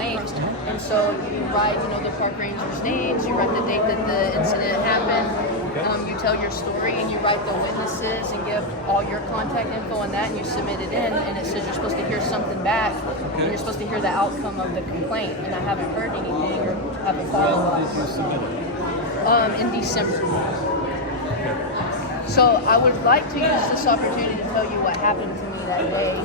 complaint. And so you write, the park ranger's names, you write the date that the incident happened, you tell your story, and you write the witnesses and give all your contact info and that, and you submit it in, and it says you're supposed to hear something back, and you're supposed to hear the outcome of the complaint, and I haven't heard anything or haven't followed up. When did you submit it? In December. So I would like to use this opportunity to tell you what happened to me that day.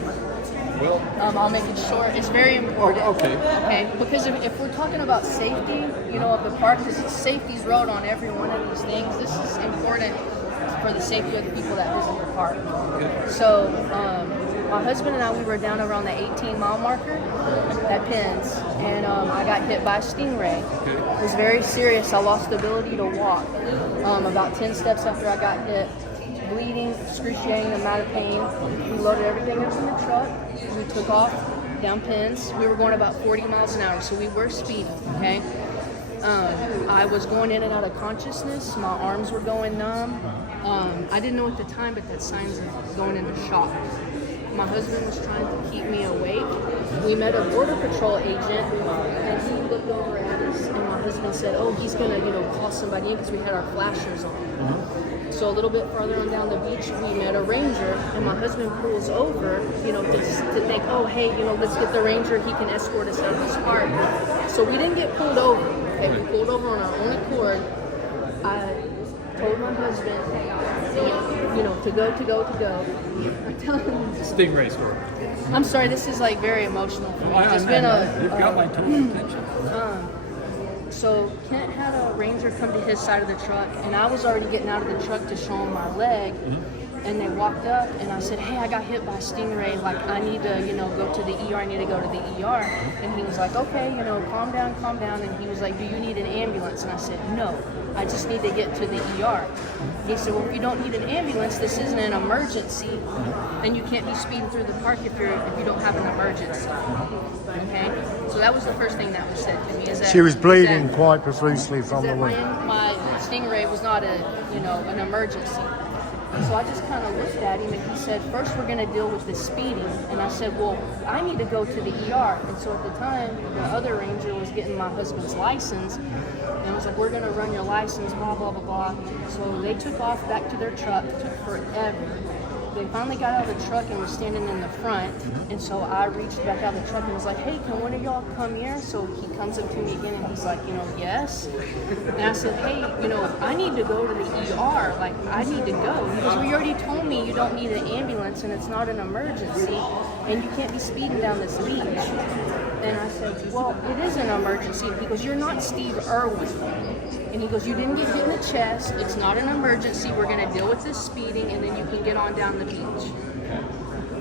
Well, I'll make it short. It's very important. Okay. Because if we're talking about safety, of the park, because safety's wrote on every one of these things, this is important for the safety of the people that visit the park. Okay. So my husband and I, we were down around the 18-mile marker at Penn's, and I got hit by a stingray. Okay. It was very serious. I lost the ability to walk. About 10 steps after I got hit, bleeding, excruciating amount of pain. We loaded everything into the truck. We took off down Penn's. We were going about 40 miles an hour, so we were speeding, okay? I was going in and out of consciousness. My arms were going numb. I didn't know at the time, but that signs of going into shock. My husband was trying to keep me awake. We met a border patrol agent, and he looked over at us, and my husband said, "Oh, he's gonna, call somebody in," because we had our flashers on. So a little bit farther on down the beach, we met a ranger, and my husband pulls over, to think, "Oh, hey, let's get the ranger. He can escort us out of this park." So we didn't get pulled over. Okay, we pulled over on our own accord. I told my husband, to go. I'm telling him. Stingray story. I'm sorry, this is very emotional for me. You've got my total attention. So Kent had a ranger come to his side of the truck, and I was already getting out of the truck to show him my leg. And they walked up, and I said, "Hey, I got hit by a stingray. I need to, go to the ER. I need to go to the ER." And he was like, "Okay, calm down." And he was like, "Do you need an ambulance?" And I said, "No, I just need to get to the ER." He said, "Well, if you don't need an ambulance, this isn't an emergency, and you can't be speeding through the park if you don't have an emergency." Okay, so that was the first thing that was said to me. Is that she was bleeding quite profusely from the wound. My stingray was not an emergency. So I just kind of looked at him, and he said, "First we're going to deal with the speeding." And I said, "Well, I need to go to the ER." And so at the time, the other ranger was getting my husband's license. And I was like, "We're going to run your license, blah, blah, blah, blah." So they took off back to their truck. It took forever. They finally got out of the truck and was standing in the front. And so I reached back out of the truck and was like, "Hey, can one of y'all come here?" So he comes up to me again, and he's like, "Yes." And I said, "Hey, I need to go to the ER. I need to go." He goes, "Well, you already told me you don't need an ambulance, and it's not an emergency, and you can't be speeding down this beach." And I said, "Well, it is an emergency." He goes, "You're not Steve Irwin." And he goes, "You didn't get hit in the chest. It's not an emergency. We're going to deal with this speeding, and then you can get on down the beach."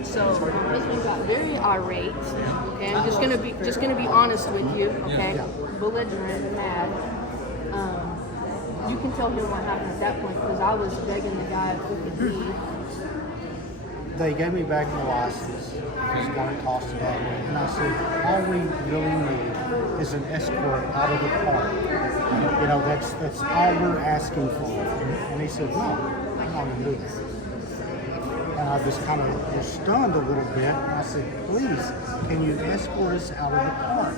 So my husband got very irate. Okay, I'm just gonna be honest with you. Okay, belligerent and mad. You can tell him what happened at that point, because I was begging the guy if we could leave. They gave me back my license. Just got it tossed it that way. And I said, "All we really need is an escort out of the park. That's all we're asking for." And he said, "No, I'm not going to do that." And I just kind of was stunned a little bit. And I said, "Please, can you escort us out of the park?"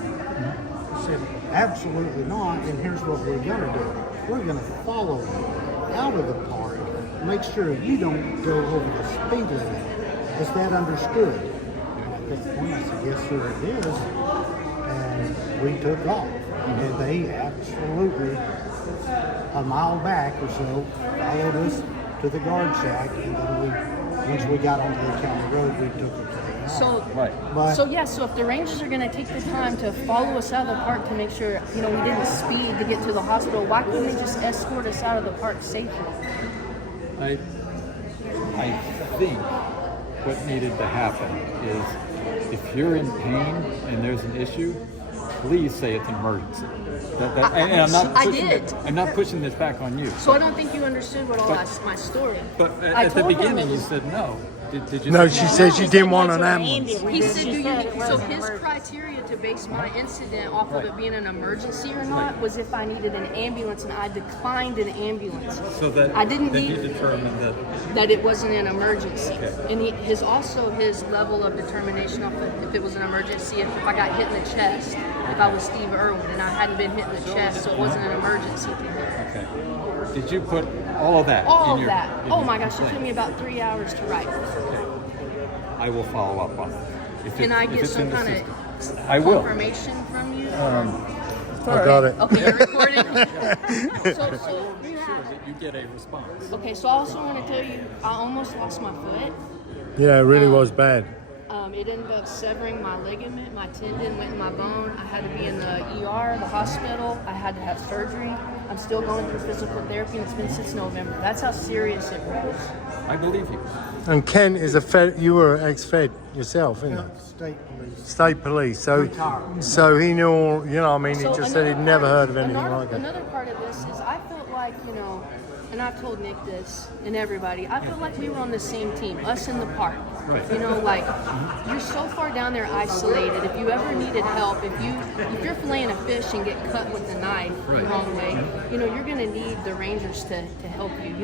He said, "Absolutely not. And here's what we're going to do. We're going to follow you out of the park. Make sure you don't go over the speed limit. Is that understood?" And at that point, I said, "Yes, sir, it is." And we took off. And they absolutely, a mile back or so, followed us to the guard shack. And then once we got onto the county road, we took it to the ER. So if the rangers are going to take the time to follow us out of the park to make sure, we didn't speed to get to the hospital, why couldn't they just escort us out of the park safely? I think what needed to happen is, if you're in pain and there's an issue, please say it's an emergency. I'm not pushing this back on you. So I don't think you understood my story. But at the beginning you said no. Did you No, say she said she didn't want an ambulance. He said, do you, so his criteria to base my incident off of it being an emergency or not was if I needed an ambulance, and I declined an ambulance. So that I didn't then need he determined that it wasn't an emergency. Okay. And his level of determination of if it was an emergency, if I got hit in the chest, if I was Steve Irwin and I hadn't been hit in the chest, so it wasn't an emergency to him. Okay. Did you put all of that? All in of your, that. in Oh your my gosh, it complaint? took me about 3 hours to write. I will follow up on it. Can I get some kind of? I will. confirmation from you? I got it. Okay, you're recording? Sure that you get a response. Okay, so I also want to tell you, I almost lost my foot. Yeah, it really was bad. It ended up severing my ligament, my tendon went in my bone. I had to be in the ER, the hospital. I had to have surgery. I'm still going through physical therapy, and it's been since November. That's how serious it was. I believe you. And Ken is a Fed. You were ex-Fed yourself, isn't it? State police. State police. So, Retired. so he knew all. You know, I mean, he So just said he'd another never part- heard of anything another, like that. Another part of this is I felt like, and I've told Nick this and everybody, I feel like we were on the same team, us in the park. Right. Like you're so far down there isolated. If you ever needed help, if you're filleting a fish and get cut with a knife Right. the wrong way, you're gonna need the rangers to help you.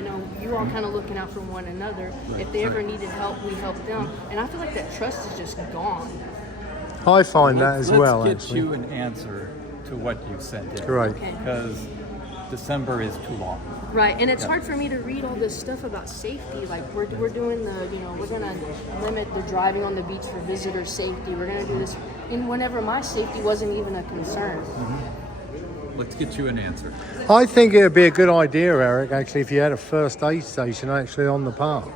You all kind of looking out for one another. If they ever needed help, we helped them. And I feel like that trust is just gone. I find that as well, Let's get actually. you an answer to what you sent in. Right. Okay. Because December is too long. Right, and it's Yeah. hard for me to read all this stuff about safety. Like we're doing we're gonna limit the driving on the beach for visitor safety. We're gonna do this, and whenever my safety wasn't even a concern. Let's get you an answer. I think it would be a good idea, Eric, actually, if you had a first aid station actually on the park.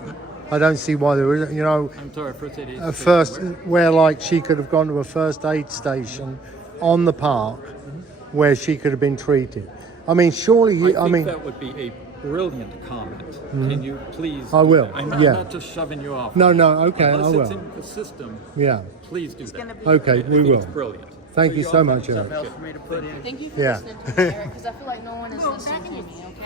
I don't see why there isn't, I'm sorry, first aid a first, where like she could have gone to a first aid station on the park where she could have been treated. I mean, surely, I think that would be a brilliant comment. Can you please? I will, I'm yeah. not just shoving you off. No, okay, Unless I it's will. in the system, Yeah, please do that. okay, I we think will. It's brilliant. Thank you so much, Eric. Else for me to put in. Thank you for Yeah. listening to me, Eric, because I feel like no one is listening to me. Okay.